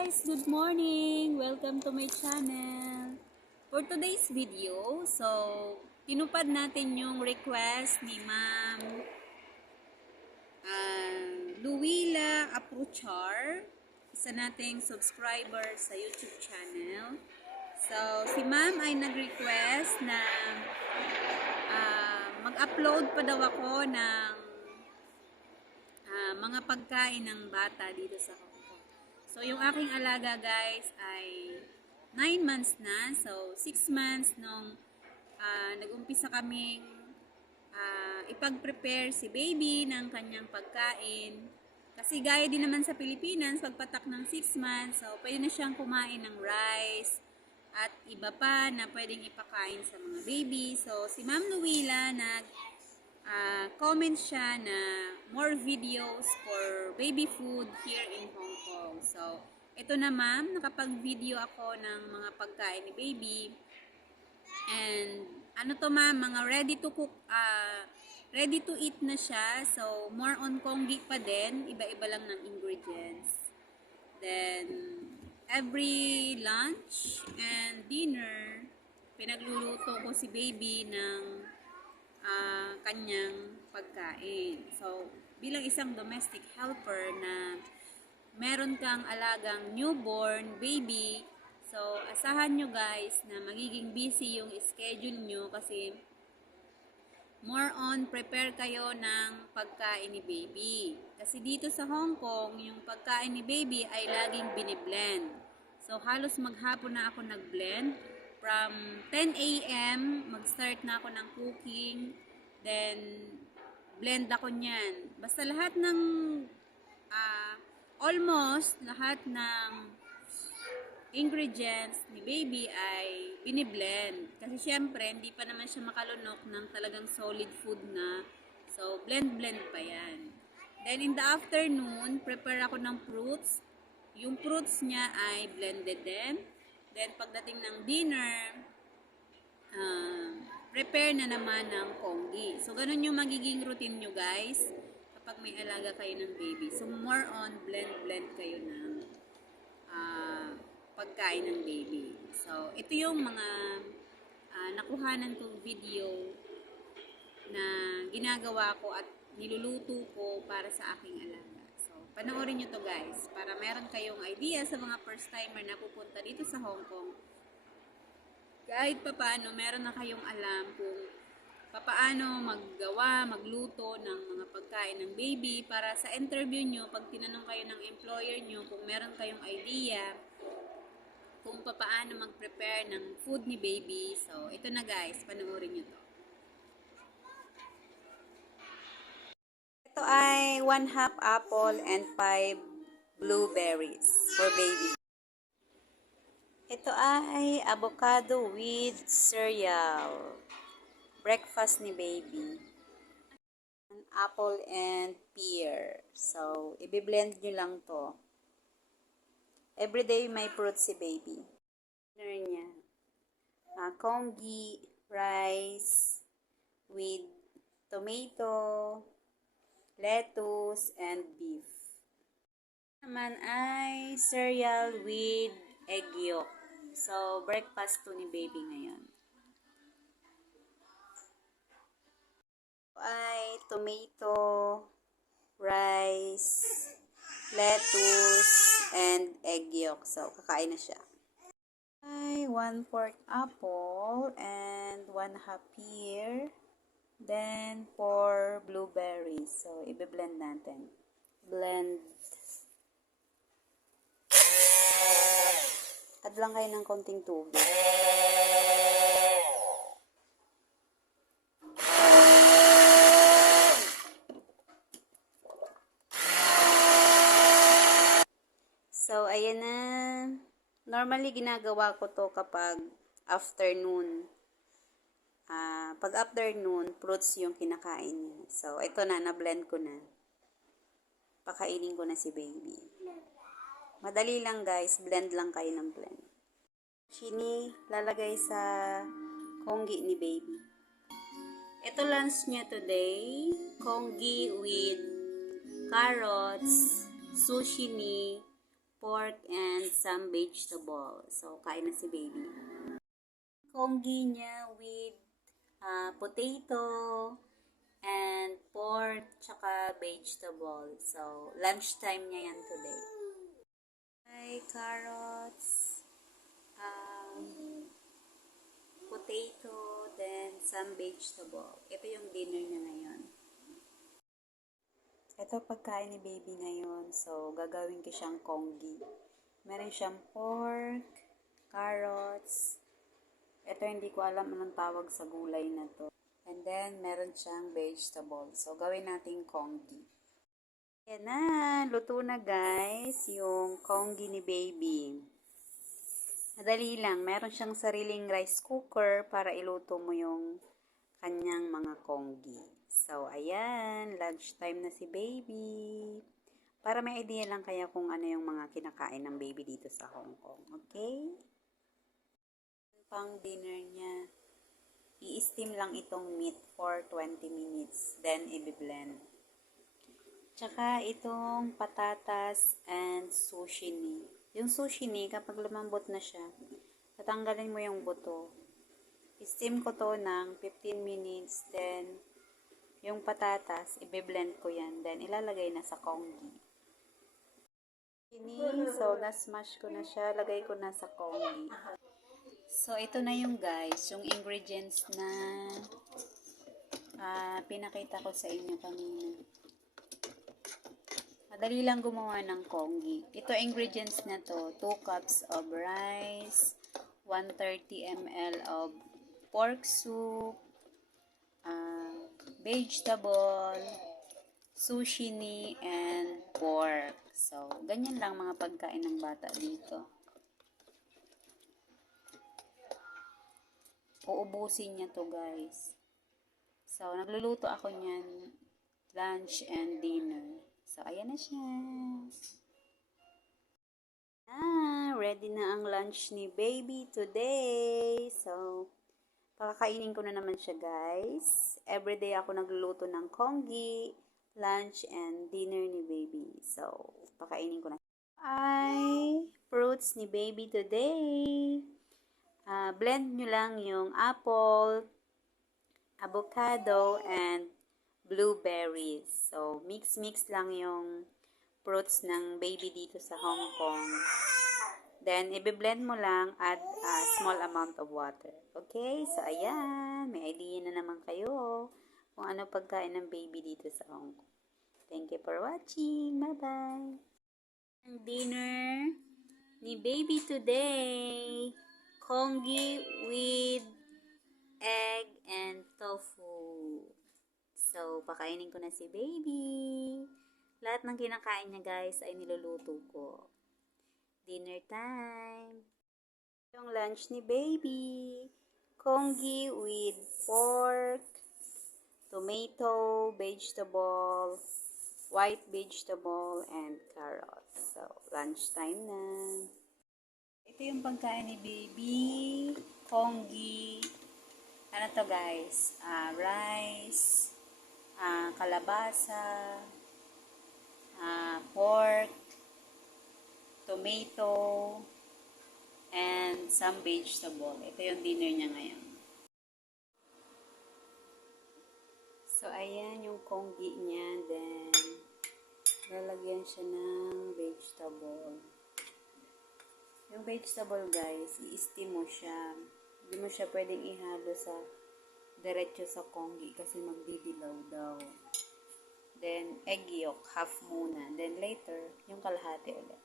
guys! Good morning! Welcome to my channel! For today's video, so, tinupad natin yung request ni Ma'am uh, Luwila Apruchar, isa nating subscriber sa YouTube channel. So, si Ma'am ay nag-request na ah, mag-upload pa daw ako ng ah, mga pagkain ng bata dito sa. So, yung aking alaga guys ay 9 months na. So, 6 months nung ah, nag-umpisa kaming ah, ipag-prepare si baby ng kanyang pagkain. Kasi gaya din naman sa Pilipinas, pagpatak ng 6 months, so pwede na siyang kumain ng rice at iba pa na pwedeng ipakain sa mga baby. So, si Ma'am Luwila nag ah, comment siya na more videos for baby food here in Hong Kong. So, ito na ma'am, nakapag-video ako ng mga pagkain ni baby. And ano to ma'am, mga ready to cook, ah, ready to eat na siya. So, more on konggi pa din, iba-iba lang ng ingredients. Then, every lunch and dinner, pinagluluto ko si baby ng ah, kanyang pagkain. So, bilang isang domestic helper na meron kang alagang newborn baby, so asahan nyo guys na magiging busy yung schedule nyo kasi more on prepare kayo ng pagkain ni baby. Kasi dito sa Hong Kong, yung pagkain ni baby ay laging biniblend. So, halos maghapon na ako nag-blend. From 10 a.m., mag-start na ako ng cooking. Then, blend ako niyan. Basta lahat ng, ah, almost lahat ng ingredients ni baby ay biniblend. Kasi syempre, hindi pa naman siya makalunok ng talagang solid food na. So, blend-blend pa yan. Then, in the afternoon, prepare ako ng fruits. Yung fruits niya ay blended din. Then, pagdating ng dinner, ah, prepare na naman ng congee. So, ganun yung magiging routine nyo, guys, kapag may alaga kayo ng baby. So, more on blend-blend kayo ng ah, pagkain ng baby. So, ito yung mga ah, nakuhanan kong video na ginagawa ko at niluluto ko para sa aking alaga. Panoorin nyo to guys para meron kayong idea sa mga first timer na pupunta dito sa Hong Kong. Kahit pa paano, meron na kayong alam kung papaano maggawa, magluto ng mga pagkain ng baby para sa interview nyo, pag tinanong kayo ng employer nyo kung meron kayong idea kung papaano mag-prepare ng food ni baby. So, ito na guys, panoorin nyo to. Ito ay 1 half apple and 5 blueberries for baby. Ito ay avocado with cereal. Breakfast ni baby. Apple and pear. So, i-blend nyo lang to. Everyday may fruit si baby. Dinner niya. Uh, congee, rice, with tomato, lettuce, and beef. Naman ay cereal with egg yolk. So, breakfast to ni baby ngayon. Ay tomato, rice, lettuce, and egg yolk. So, kakain na siya. Ay, one fourth apple and one half pear. Then, four blueberries. So, ibe-blend natin. Blend. Add lang kayo ng konting tubig. So, ayan na. Normally, ginagawa ko to kapag afternoon. Ah, pag afternoon, fruits yung kinakain niya. So, ito na, na-blend ko na. Pakainin ko na si baby. Madali lang guys, blend lang kayo ng blend. Chini, lalagay sa congee ni baby. Ito lunch niya today, congee with carrots, sushi ni pork, and some vegetable. So, kain na si baby. Congee niya with ah, potato, and pork, tsaka vegetable. So, lunchtime niya yan today. Ay, carrots, um, potato, then some vegetable. Ito yung dinner niya ngayon. Ito pagkain ni baby ngayon. So, gagawin ko siyang congee. Meron siyang pork, carrots. Ito hindi ko alam anong tawag sa gulay na to. And then, meron siyang vegetable. So, gawin natin congee. Yan na, luto na guys, yung congee ni baby. Madali lang, meron siyang sariling rice cooker para iluto mo yung kanyang mga congee. So, ayan, lunchtime na si baby. Para may idea lang kaya kung ano yung mga kinakain ng baby dito sa Hong Kong. Okay? Pang dinner niya, i-steam lang itong meat for 20 minutes. Then, i-blend. Tsaka itong patatas and sushi ni. Yung sushi ni, kapag lumambot na siya, tatanggalin mo yung buto. I-steam ko to ng 15 minutes. Then, yung patatas, i-blend ko yan. Then, ilalagay na sa congee. So, na-smash ko na siya. Lagay ko na sa congee. So, ito na yung guys, yung ingredients na ah, pinakita ko sa inyo kanina. Madali lang gumawa ng congee. Ito ingredients na to, 2 cups of rice, 130 ml of pork soup, ah, vegetable, sushi ni, and pork. So, ganyan lang mga pagkain ng bata dito. Uubusin niya to guys. So, nagluluto ako niyan lunch and dinner. So, ayan na siya. Ah, ready na ang lunch ni baby today. So, pakakainin ko na naman siya guys. Everyday ako nagluluto ng congee, lunch, and dinner ni baby. So, pakainin ko na. Ay, fruits ni baby today. Ah, blend nyo lang yung apple, avocado, and blueberries. So, mix-mix lang yung fruits ng baby dito sa Hong Kong. Then, i-blend mo lang, add a small amount of water. Okay? So, ayan. May idea na naman kayo kung ano pagkain ng baby dito sa Hong Kong. Thank you for watching. Bye-bye. Dinner ni baby today. Congee with egg and tofu. So, pakainin ko na si baby. Lahat ng kinakain niya guys ay niluluto ko. Dinner time. Yung lunch ni baby. Congee with pork, tomato, vegetable, white vegetable, and carrots. So, lunch time na. Ito yung pagkain ni baby. Congee. Ano to guys? Ah, rice, ah, kalabasa, ah, pork, tomato, and some vegetable. Ito yung dinner niya ngayon. So, ayan yung congee niya. Then, lalagyan siya ng vegetable. Yung vegetable, guys, i-steam mo siya. Hindi mo siya pwedeng ihalo sa diretso sa congee kasi magdidilaw daw. Then, egg yolk, half muna. Then, later, yung kalahati ulit.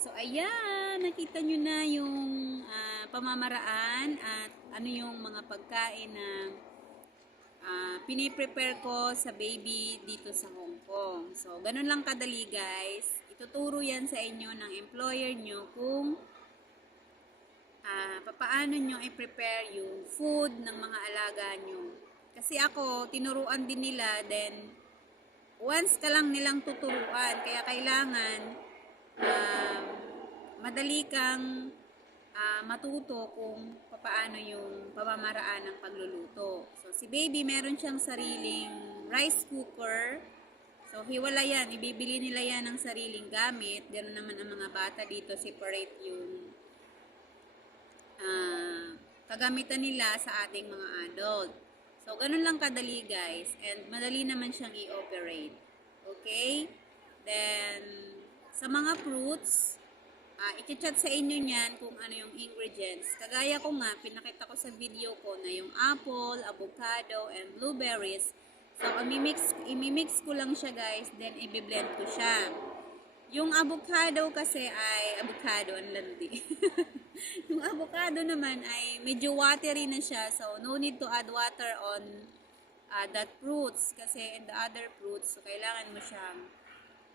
So, ayan, nakita nyo na yung ah, pamamaraan at ano yung mga pagkain na ah, piniprepare ko sa baby dito sa Hong Kong. So, ganun lang kadali guys. Ituturo yan sa inyo ng employer nyo kung ah, papaano nyo i-prepare yung food ng mga alaga nyo. Kasi ako, tinuruan din nila, then once ka lang nilang tuturuan, kaya kailangan um, madali kang ah, matuto kung paano yung pamamaraan ng pagluluto. So, si baby meron siyang sariling rice cooker. So, hiwala yan. Ibibili nila yan ng sariling gamit. Ganun naman ang mga bata dito. Separate yung ah, kagamitan nila sa ating mga adult. So, ganun lang kadali guys. And madali naman siyang i-operate. Okay? Then, sa mga fruits, ah i-chat sa inyo niyan kung ano yung ingredients. Kagaya ko nga, pinakita ko sa video ko na yung apple, avocado, and blueberries. So, imimix, imimix ko lang siya guys, then i-blend ko siya. Yung avocado kasi ay avocado, ang landi. yung avocado naman ay medyo watery na siya, so no need to add water on uh, that fruits kasi in the other fruits, so kailangan mo siyang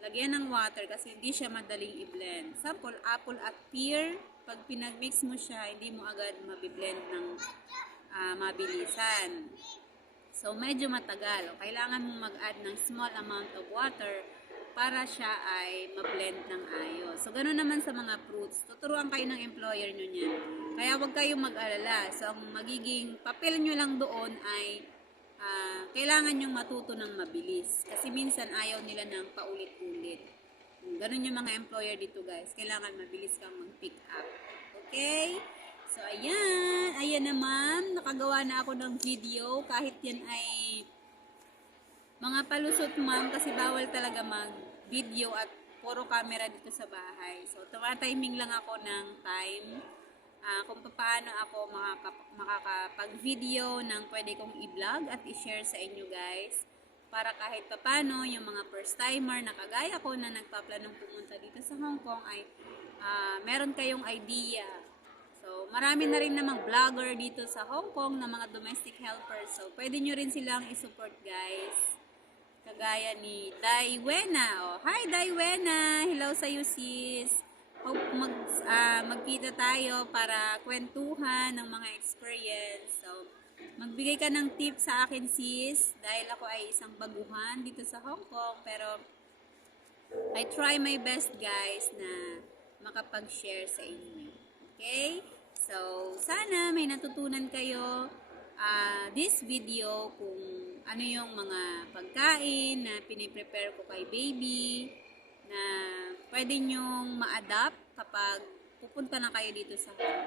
lagyan ng water kasi hindi siya madaling i-blend. Sample, apple at pear, pag pinag-mix mo siya, hindi mo agad mabiblend ng ah, mabilisan. So, medyo matagal. Kailangan mong mag-add ng small amount of water para siya ay ma-blend ng ayos. So, ganoon naman sa mga fruits. Tuturuan kayo ng employer nyo niyan. Kaya huwag kayong mag-alala. So, ang magiging papel nyo lang doon ay ah, kailangan nyong matuto ng mabilis. Kasi minsan ayaw nila ng paulit-ulit. Ganun yung mga employer dito guys. Kailangan mabilis kang mag-pick up. Okay? So, ayan. Ayan naman. Nakagawa na ako ng video. Kahit yan ay mga palusot ma'am kasi bawal talaga mag-video at puro camera dito sa bahay. So, tumatiming lang ako ng time ah, kung paano ako makaka- makakapag-video ng pwede kong i-vlog at i-share sa inyo guys. Para kahit papano, yung mga first timer na kagaya ko na nagpaplanong pumunta dito sa Hong Kong ay ah, meron kayong idea. So, marami na rin namang vlogger dito sa Hong Kong na mga domestic helpers. So, pwede nyo rin silang i-support guys. Kagaya ni Daiwena. Oh, hi Daiwena! Hello sa iyo sis. Hope mag, ah, magkita tayo para kwentuhan ng mga experience. So, magbigay ka ng tip sa akin sis dahil ako ay isang baguhan dito sa Hong Kong pero I try my best guys na makapag-share sa inyo. Okay? So, sana may natutunan kayo ah, this video kung ano yung mga pagkain na piniprepare ko kay baby na pwede nyong ma-adapt kapag pupunta na kayo dito sa Hong.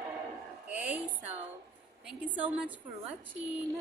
Okay? So, thank you so much for watching.